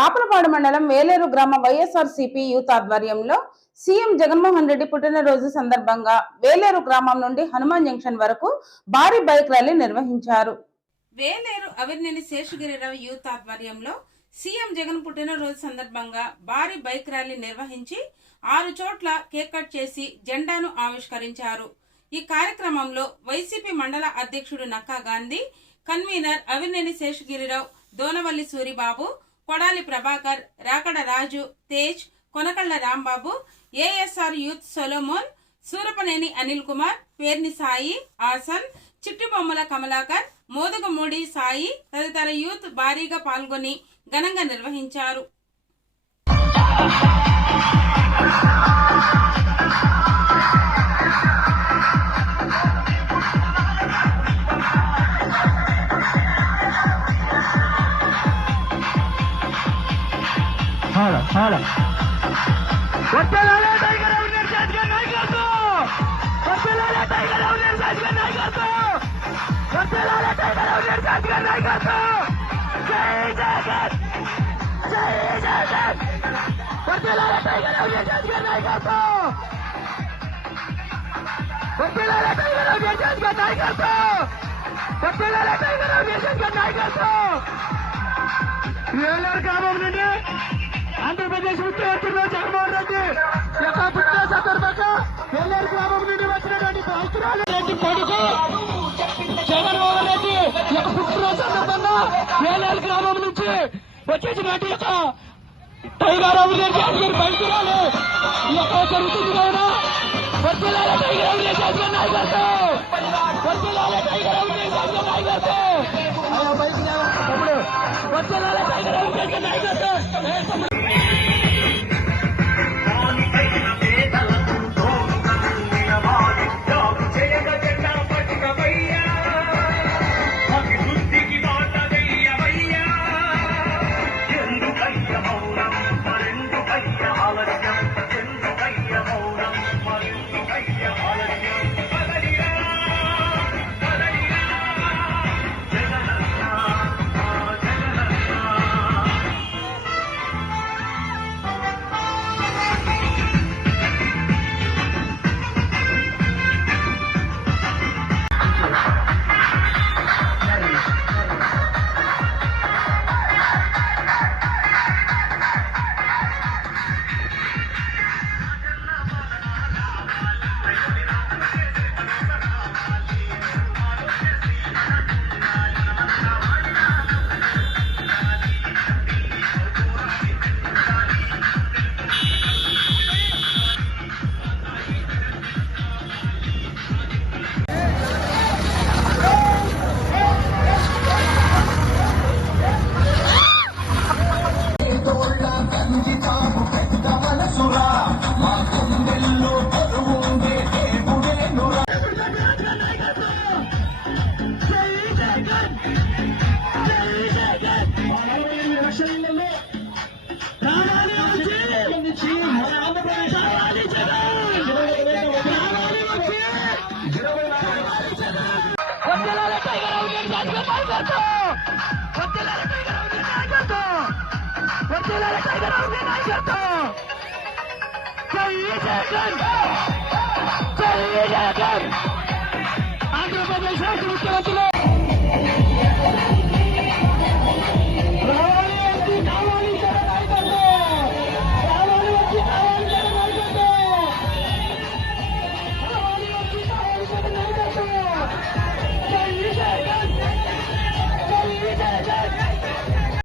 బాపులపాడు మండలం వేలేరు గ్రామ వైఎస్ఆర్సీపీ యూత్ ఆధ్వర్యంలో సీఎం జగన్మోహన్ రెడ్డి పుట్టినరోజు సందర్భంగా వేలేరు గ్రామం నుండి హనుమాన్ జంక్షన్ వరకు భారీ బైక్ ర్యాలీ నిర్వహించారు. వేలేరు అవిర్నేని శేషగిరిరావు యూత్ ఆధ్వర్యంలో సీఎం జగన్ పుట్టినరోజు సందర్భంగా భారీ బైక్ ర్యాలీ నిర్వహించి 6 చోట్ల కేక్ కట్ చేసి జెండాను ఆవిష్కరించారు. ఈ కార్యక్రమంలో వైసీపీ మండల అధ్యక్షుడు నక్కా గాంధీ, కన్వీనర్ అవిర్నేని శేషగిరిరావు, దోనవల్లి సూరిబాబు, కొడాలి ప్రభాకర్, రాకడ రాజు, తేజ్, కొనకళ్ళ రాంబాబు, ఏఎస్ఆర్ యూత్ సొలోమోన్, సూరపనేని అనిల్ కుమార్, పేర్ని సాయి, ఆసన్, చిట్టిబొమ్మల కమలాకర్, మోదుగమూడి సాయి తదితర యూత్ భారీగా పాల్గొని ఘనంగా నిర్వహించారు. ఆంధ్రప్రదేశ్ ముఖ్యమంత్రి జగన్మోహన్ రెడ్డి యొక్క పుట్టిన సందర్భంగా వేలేరు గ్రామం నుండి వచ్చినటువంటి రెడ్డి కొడుకు జగన్మోహన్ రెడ్డి యొక్క పుట్టిన సందర్భంగా వేలేరు గ్రామం నుంచి వచ్చేసినటువంటి యొక్క టైగర్ అవినేష్ గారి బయటరాలి ఈ యొక్క జరుగుతుంది కదా వర్తిల్లాల టైగర్ అవినేష్ గారి నాయకత్వం, వర్తిల్లాల టైగర్ అవినేష్ గారి నాయకత్వం, అయ్యా బయట తమ్ముడు వర్తిల్లాల టైగర్ అవినేష్ గారి నాయకత్వం. ఆంధ్రప్రదేశ్ రాష్ట్ర ముఖ్యమంత్రులు